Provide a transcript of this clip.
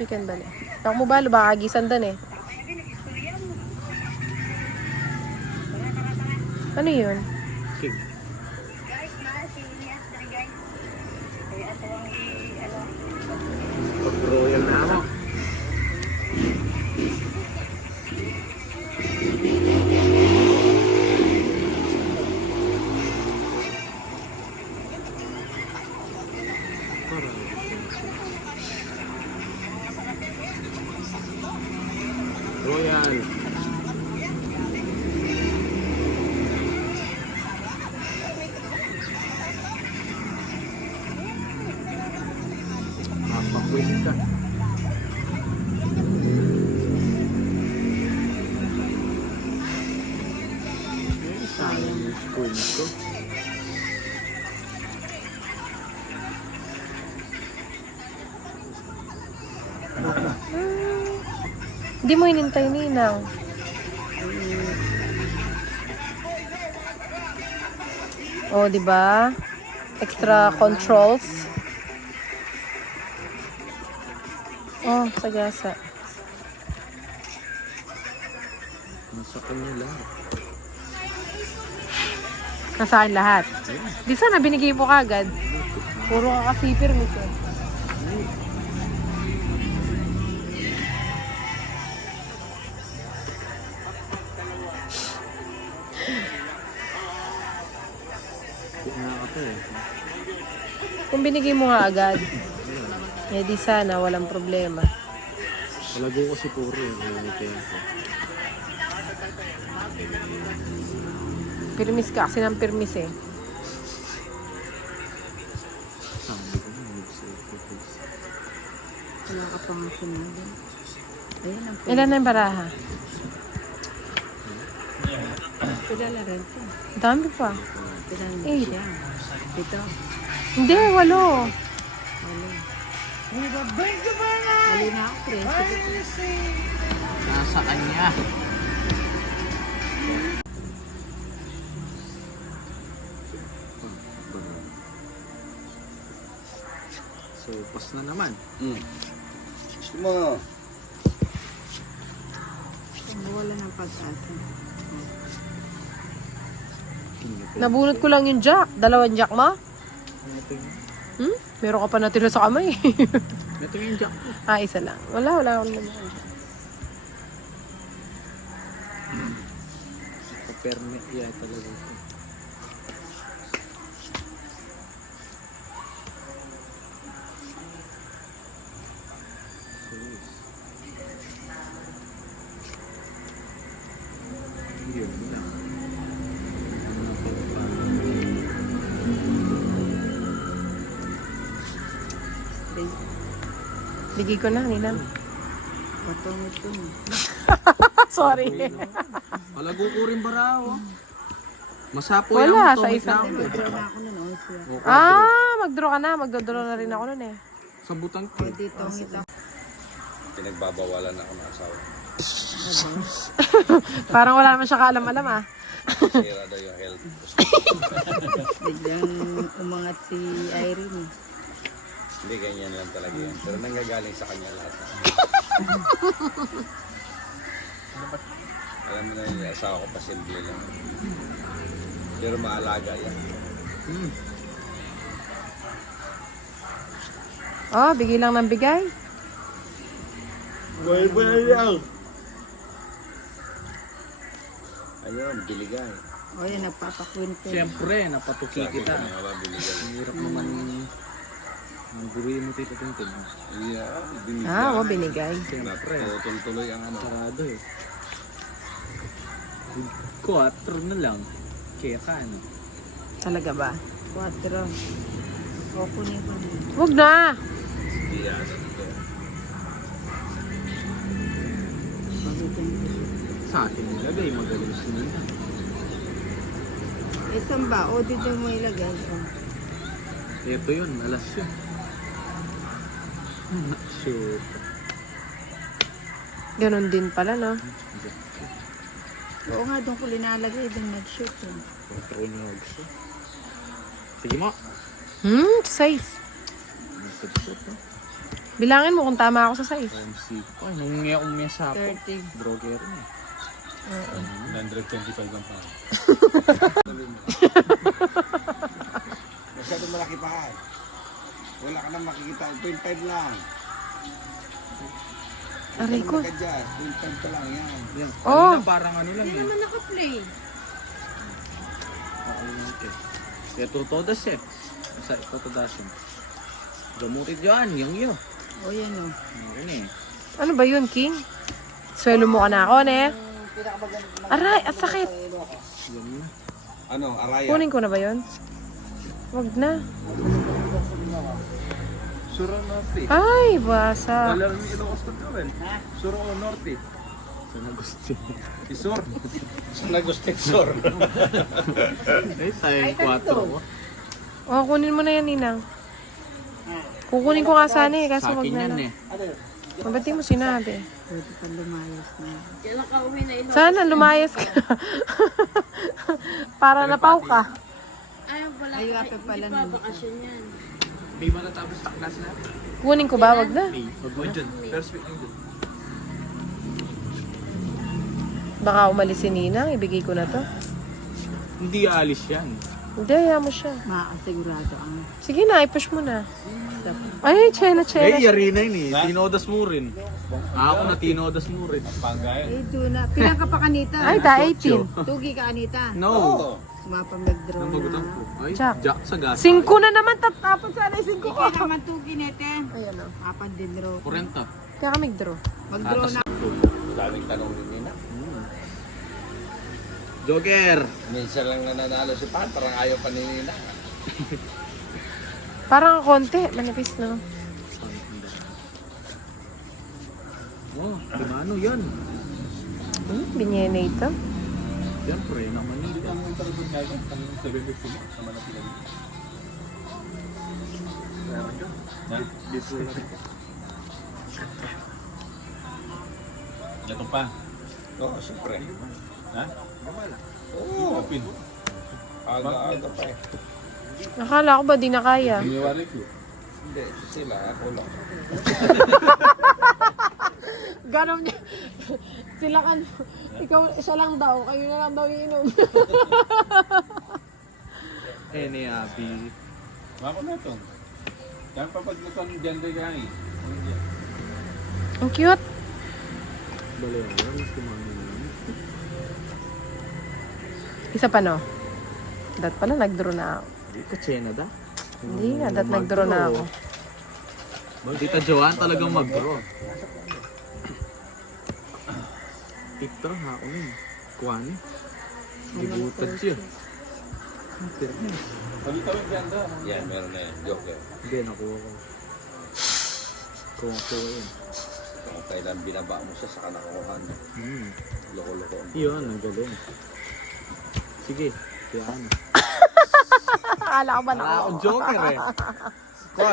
chicken dali. Ako mo balo, baka gisan dan eh. Ano yun? King. Pag-royal na ako. Royal. Mapakwit ka. Sayang yung spoon ko. Hindi mo hinintay, Ninang. Oh, di ba? Extra controls. Oh, sagasa. Nasa kanya lahat. Nasaan lahat? Di sana binigay mo kagad. Puro ka kasi permis eh. Kung binigay mo nga agad, eh di sana walang problema. Palago ko si puro yun. Permis ka kasi ng permis eh. Sabi ko na, nag-sacrifice. Wala ka pang masunod. Ayun ang Ilan na yung baraha? Pilala rin ito. Dami pa. Pilala 8. siya. Ito. Hindi, 8. Walo. Walo na ako, Chris. Nasa kanya. So, pas na naman. Gusto mo? Wala ng pag-asa. Nabunot ko lang yung jack. 2 jack mo? Meron ka pa natira sa kamay. Ito yung jack ko. Isa lang. Wala akong naman. Permit yan talaga ito. Yun lang. Bigay ko na, Ninang. Patungod ko mo. Sorry. Palago ko rin baraw. Masapo Wala, yan. sa Matungit isang- na ako. Nag-draw na ako nun. Siya. Mag-draw ka na. Magdodraw na rin ako nun eh. Sa butang ko. Pwede itong ito. Pinagbabawalan ako ng asawa. Parang wala naman siya kaalam-alam ah. Sira daw yung health. Biglang umangat si Irene. Hindi, ganyan lang talaga yun. Pero nanggagaling sa kanya lahat. Alam mo na yung asawa ko, pasimple lang. Pero maalaga yan. Oh, bigay lang ng bigay. Ayun, biligay. O yun, nagpapakwento. Siyempre, napatuki Sabi ko kita. na wala biligay. Ang hirap naman ang guruin mo tito Tintin. Yeah, binigay. Binigay. Siyempre, Tuloy ang ano. sarado eh. 4 na lang. Kaya ka ano. Talaga ba? 4. O, kunin ko na. Huwag na. Yeah, ito. Pagutin ko. Sa atin nilagay, magaling si Nina. Isang ba? O, dito mo ilagay. Ito yun, alas yun. Shit. Ganon din pala, no? Oo nga, doon ko linalagay. Doon nag-shoot. Patronog siya. Sige mo. Size. Nasip-sip mo. Bilangin mo kung tama ako sa size. MC. Ay, nangyayong sa ako. 30. Broker na. 125 ang pa. Masyado malaki pa. Wala ka nang makikita. 0.5 lang. Aray ko. Ka-adjust. 0.5 pa lang yan. Yan. Oh. Kanina parang ano lang Hindi eh. naman naka-play. Kaya tutodas eh. Sa tutodasin. Gamutit dyan, yung iyo. O yan o. Okay eh. Ano ba yun, King? Swelo mo ka na ako, ne? Aray, at sakit. Yan na. Ano, araya? Kunin ko na ba yun? Wag na. Suro Norte. Ay, basa. Alam ni Ilocos to gawin. Suro Norte. Saan na gusto? Isor. Saan nagustik-sor? Ay, tayong 4 ko. O, kunin mo na yan, Ninang. Kukunin ko nga sana eh, kaso Sa wag akin na yan lang. eh. Ba't di mo sinabi? Pwede pa lumayas na. Kailan ka uwi na ilo? Sana lumayas ka. Para napaw ka. Ay, wala Ay, pa. wala pa pala Hindi pa nun. bakasyon yan. May matatapos sa klase natin. Kunin ko ba? Wag na. Wag mo dyan. First week lang dyan. Baka umalis si Ninang, ibigay ko na to. Hindi aalis yan. Hindi, ayaw mo siya. Makasigurado ang Sige na, i-push mo na. sa Ay, Chena. Yari na yun eh. Tinodas mo rin. Ako na tinodas mo rin. Eh, doon na. Pilang ka pa kanita? Ay, 18. Tugi ka kanita. No. Sumapang nag-draw Nang bagutan na. ko. Ay, Jack. Jack sa gas. 5 na naman, tatapon sana yung 5 ko. Ikaw naman tugi nete. Ayan o. Apan din draw. 40. Kaya ka mag-draw. Mag-draw na. Daming tanong din nila. Joker. Minsan lang nananalo si Pan, parang ayaw pa ni Nina. Parang konti, manipis na. Oh, ano yan? Binyene ito. Siyempre, naman yun. Ito pa. Oo, siyempre. Ha? Oo. Aga-aga pa eh. Akala ko ba di na kaya? Piniwari ko. Hindi, sila, ako lang. Ganon niya. Sila kan. Ikaw, siya lang daw. Kayo na lang daw yung inom. Ni Abby. Mako na ito. Kaya papagluto ng gender kaya eh. Ang cute. Bale, mas kumano na yun. Isa pa no? Dat pala, nag-draw na ako. Hindi ka Chena da? Hindi nga, dat nag-draw na ako. Tita Joanne talagang mag-draw. Tita, ako na yun. Kuwani. Gibutad siya. Pagluto ng gender. Yan, meron na yan. Joker. Hindi, nakuha ko. Kuha ko yun. Kung kailan binaba mo siya, saka nakukuha mo. Loko-loko. Yun, ang galing. Sige, kaya ano. Akala ko ba na Joker eh. Kuha,